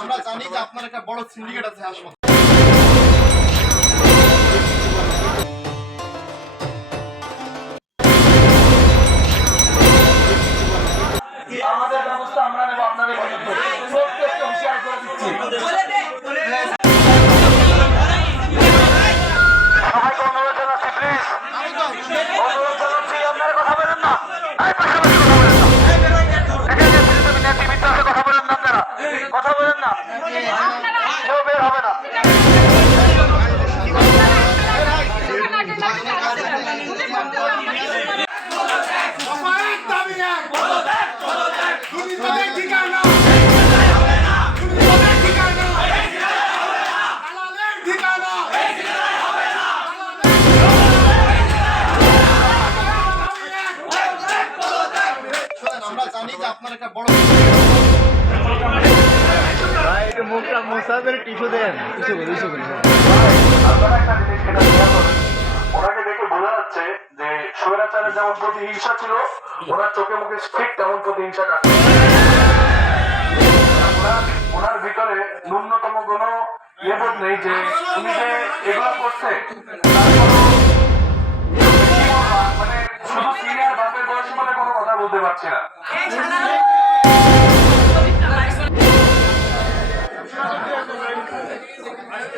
আপনার একটা বড় সিন্ডিকেট আছে হাসপাতাল। আমাদের ব্যবস্থা আমরা নেব আপনাদের প্রত্যেককে হুঁশিয়ার করে দিচ্ছি। সবাইকে অনুরোধ জানাচ্ছি প্লিজ অনুরোধ জানাচ্ছি আপনারা কথা বলেন না। আমরা জানি যে আপনার একটা বড় আপনারা একটা জিনিস সেটা খেয়াল করবেন। ওনাকে দেখে বোঝা যাচ্ছে যে স্বৈরাচারের যেমন প্রতিহিংসা ছিল ওনার চোখে মুখে ঠিক তেমন প্রতিহিংসা কাজ ওনার ওনার ভিতরে ন্যূনতম কোনো ইয়ে বোধ নেই যে উনি যে এগুলো করছে। মানে শুধু সিনিয়র বাপের বয়স বলে কোনো কথা বলতে পারছি না। ভাই